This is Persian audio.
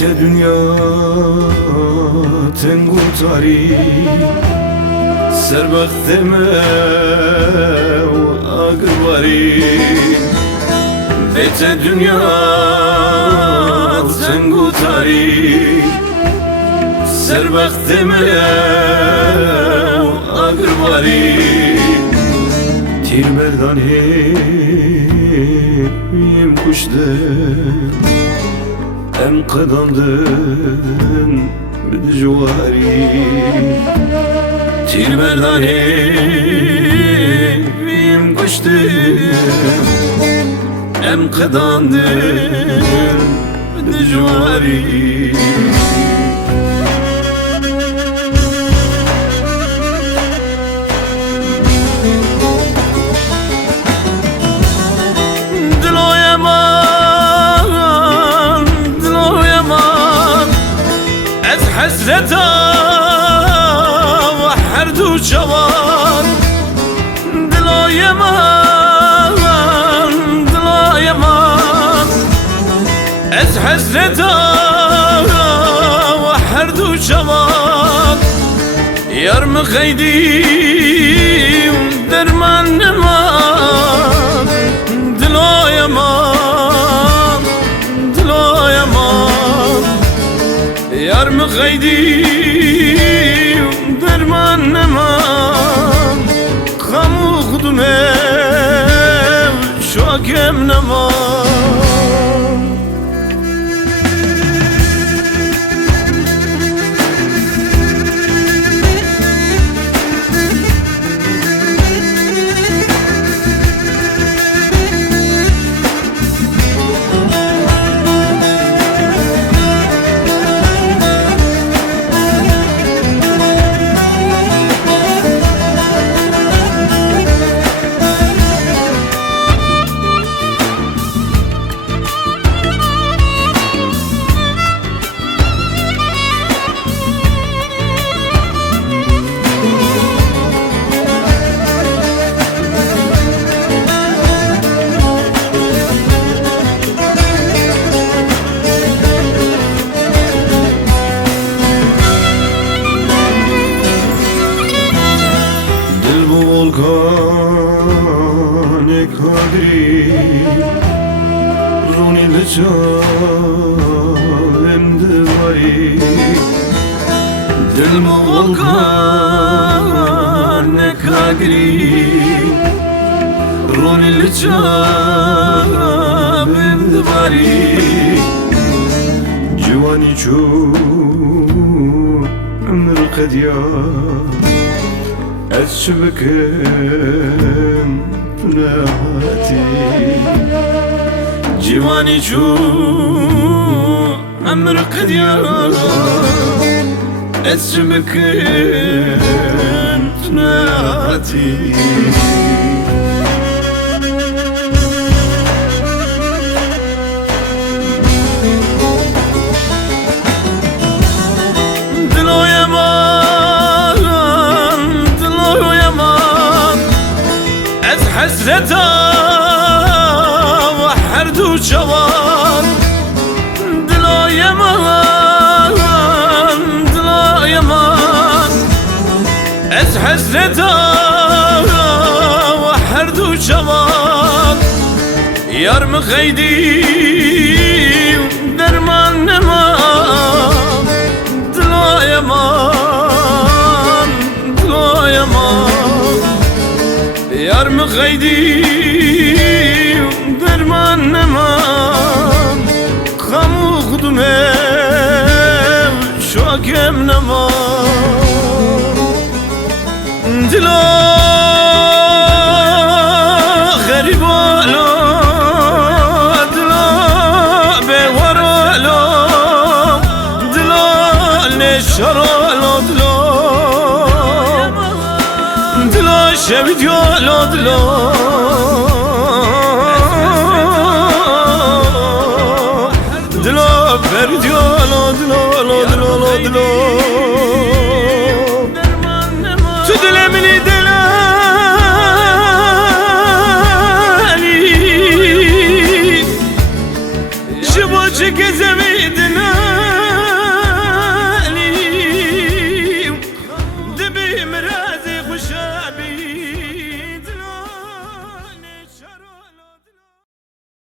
چه دنیا تنگو تاری سر وقت و آگواری به چه دنیا تنگو تاری سر وقت و آگواری تیر بردانه بیم کشته ام قداندن به جواری تیر بردانه بیم کشته ام قداندن به جواری حسرتا وحرد وجوان دلای من از حسرتا وحرد وجوان یار مخیدی درمان نمان دلای من یار مخیدی درمان نمان خمو خودمه شاکم نمان volkan kadri runi lçavem divari dil mu volkan kadri runi lçavem divari civani çu ömür qedya أشبكن نهاتي جواني شو أمر قدير أشبكن نهاتي حسرتا وحرد وجوان دلای من از حسرتا وحرد وجوان یار مخیدی درمان نمان دلای من یار مخیدی درمان نمان خمو خودمه شاکم نمان دلا غریبالا دلا بیورالا دلا نشرالا دلا شبید یالا دلا دلا برد یالا دلا